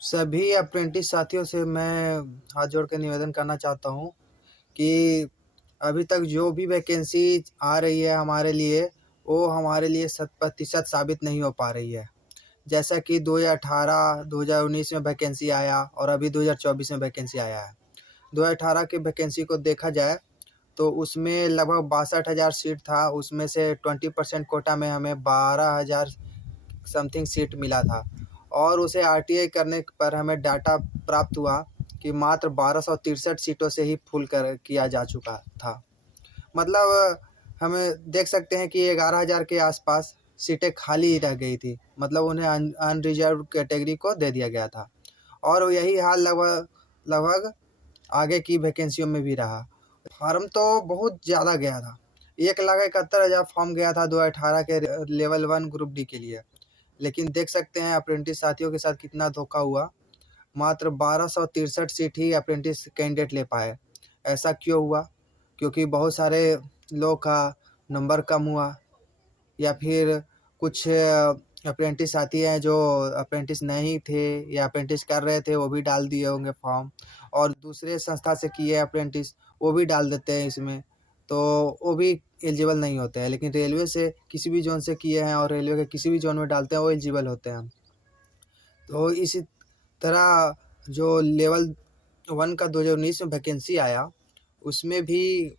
सभी अप्रेंटिस साथियों से मैं हाथ जोड़ के निवेदन करना चाहता हूँ कि अभी तक जो भी वैकेंसी आ रही है हमारे लिए, वो हमारे लिए शत प्रतिशत साबित नहीं हो पा रही है। जैसा कि 2018, 2019 में वैकेंसी आया और अभी 2024 में वैकेंसी आया है। 2018 की वैकेंसी को देखा जाए तो उसमें लगभग 62,000 सीट था, उसमें से 20% कोटा में हमें 12,000 समथिंग सीट मिला था और उसे आरटीआई करने पर हमें डाटा प्राप्त हुआ कि मात्र 1263 सीटों से ही फुल किया जा चुका था। मतलब हमें देख सकते हैं कि 11,000 के आसपास सीटें खाली रह गई थी, मतलब उन्हें अनरिजर्व कैटेगरी को दे दिया गया था और यही हाल लगभग लगभग आगे की वैकेंसियों में भी रहा। फार्म तो बहुत ज़्यादा गया था, 1,71,000 फॉर्म गया था 2018 के लेवल 1 ग्रुप डी के लिए। लेकिन देख सकते हैं अप्रेंटिस साथियों के साथ कितना धोखा हुआ। मात्र 1263 सीट ही अप्रेंटिस कैंडिडेट ले पाए। ऐसा क्यों हुआ? क्योंकि बहुत सारे लोग का नंबर कम हुआ या फिर कुछ अप्रेंटिस साथी हैं जो अप्रेंटिस नहीं थे या अप्रेंटिस कर रहे थे, वो भी डाल दिए होंगे फॉर्म, और दूसरे संस्था से किए अप्रेंटिस वो भी डाल देते हैं इसमें, तो वो भी एलिजिबल नहीं होते हैं। लेकिन रेलवे से किसी भी जोन से किए हैं और रेलवे के किसी भी जोन में डालते हैं वो एलिजिबल होते हैं। तो इसी तरह जो लेवल 1 का 2019 में वैकेंसी आया, उसमें भी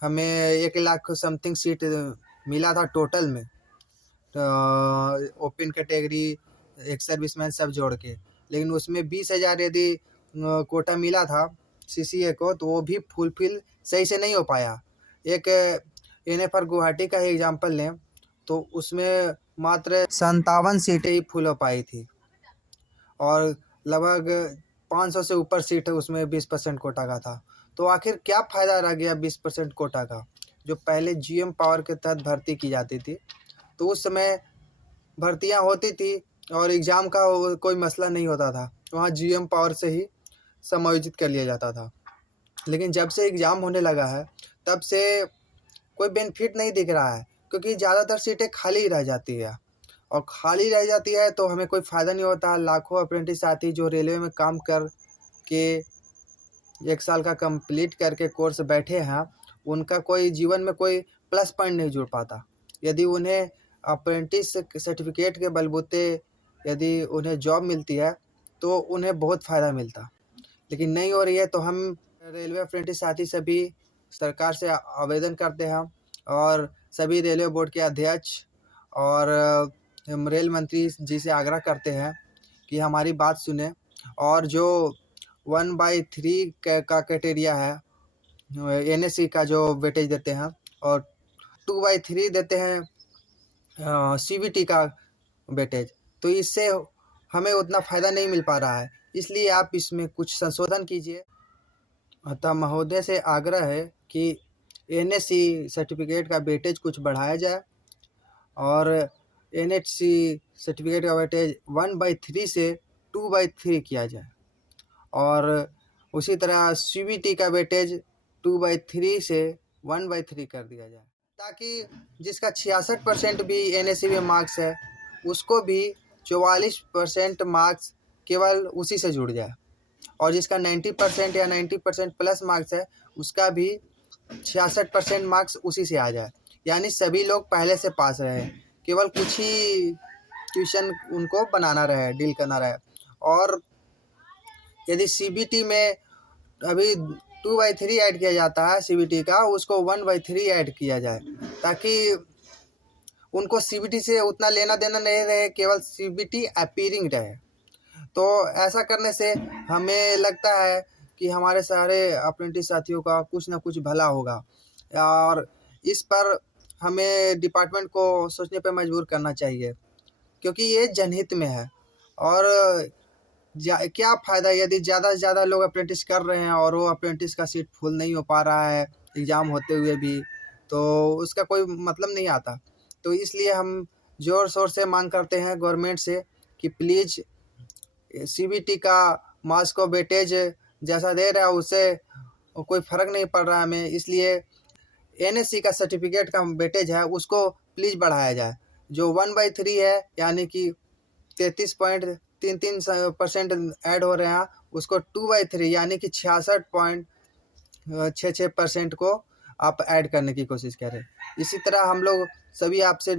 हमें 1 लाख समथिंग सीट मिला था टोटल में, ओपन कैटेगरी, एक सर्विसमैन सब जोड़ के। लेकिन उसमें 20,000 यदि कोटा मिला था सीसीए को, तो वो भी फुलफिल सही से नहीं हो पाया। एक एनएफआर गुवाहाटी का ही एग्जांपल लें तो उसमें मात्र 57 सीटें ही फुल हो पाई थी और लगभग 500 से ऊपर सीट है उसमें 20% कोटा का था। तो आखिर क्या फ़ायदा रह गया 20% कोटा का? जो पहले जीएम पावर के तहत भर्ती की जाती थी, तो उस समय भर्तियां होती थी और एग्ज़ाम का कोई मसला नहीं होता था, वहाँ जीएम पावर से ही समायोजित कर लिया जाता था। लेकिन जब से एग्ज़ाम होने लगा है, तब से कोई बेनिफिट नहीं दिख रहा है, क्योंकि ज़्यादातर सीटें खाली रह जाती है और खाली रह जाती है तो हमें कोई फ़ायदा नहीं होता। लाखों अप्रेंटिस साथी जो रेलवे में काम कर के 1 साल का कंप्लीट करके कोर्स बैठे हैं, उनका कोई जीवन में कोई प्लस पॉइंट नहीं जुड़ पाता। यदि उन्हें अप्रेंटिस सर्टिफिकेट के बलबूते यदि उन्हें जॉब मिलती है तो उन्हें बहुत फ़ायदा मिलता, लेकिन नहीं हो रही है। तो हम रेलवे अप्रेंटिस साथी सभी सरकार से आवेदन करते हैं और सभी रेलवे बोर्ड के अध्यक्ष और हम रेल मंत्री जी से आग्रह करते हैं कि हमारी बात सुने और जो 1/3 का क्राइटेरिया है एनएससी का जो वेटेज देते हैं और 2/3 देते हैं सीवीटी का वेटेज, तो इससे हमें उतना फ़ायदा नहीं मिल पा रहा है। इसलिए आप इसमें कुछ संशोधन कीजिए। अतः महोदय से आग्रह है कि एनएससी सर्टिफिकेट का वेटेज कुछ बढ़ाया जाए और एनएचसी सर्टिफिकेट का वेटेज 1/3 से 2/3 किया जाए और उसी तरह सीवीटी का वेटेज 2/3 से 1/3 कर दिया जाए, ताकि जिसका 66% भी एनएससी में मार्क्स है, उसको भी 44% मार्क्स केवल उसी से जुड़ जाए और जिसका 90% या 90% प्लस मार्क्स है, उसका भी 66% मार्क्स उसी से आ जाए। यानी सभी लोग पहले से पास रहे, केवल कुछ ही ट्यूशन उनको बनाना रहे, डील करना रहे। और यदि सीबीटी में अभी 2/3 ऐड किया जाता है सीबीटी का, उसको 1/3 ऐड किया जाए, ताकि उनको सीबीटी से उतना लेना देना नहीं रहे, केवल सीबीटी अपीयरिंग रहे। तो ऐसा करने से हमें लगता है कि हमारे सारे अप्रेंटिस साथियों का कुछ ना कुछ भला होगा और इस पर हमें डिपार्टमेंट को सोचने पर मजबूर करना चाहिए, क्योंकि ये जनहित में है। और क्या फ़ायदा यदि ज़्यादा से ज़्यादा लोग अप्रेंटिस कर रहे हैं और वो अप्रेंटिस का सीट फुल नहीं हो पा रहा है एग्ज़ाम होते हुए भी, तो उसका कोई मतलब नहीं आता। तो इसलिए हम ज़ोर शोर से मांग करते हैं गवर्नमेंट से कि प्लीज़ सीबीटी का मार्क्स को वेटेज जैसा दे रहा है उससे कोई फ़र्क नहीं पड़ रहा है हमें, इसलिए एनएससी का सर्टिफिकेट का वेटेज है उसको प्लीज़ बढ़ाया जाए। जो 1/3 है, यानी कि 3% ऐड हो रहे हैं, उसको 2/3 यानी कि 66.66% को आप ऐड करने की कोशिश करें। इसी तरह हम लोग सभी आपसे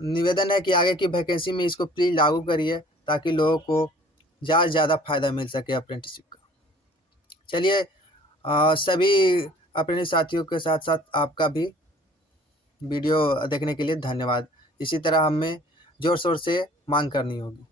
निवेदन है कि आगे की वैकेंसी में इसको प्लीज़ लागू करिए, ताकि लोगों को ज़्यादा से ज़्यादा फ़ायदा मिल सके अप्रेंटिसशिप का। चलिए, सभी अपने साथियों के साथ साथ आपका भी वीडियो देखने के लिए धन्यवाद। इसी तरह हमें ज़ोर शोर से मांग करनी होगी।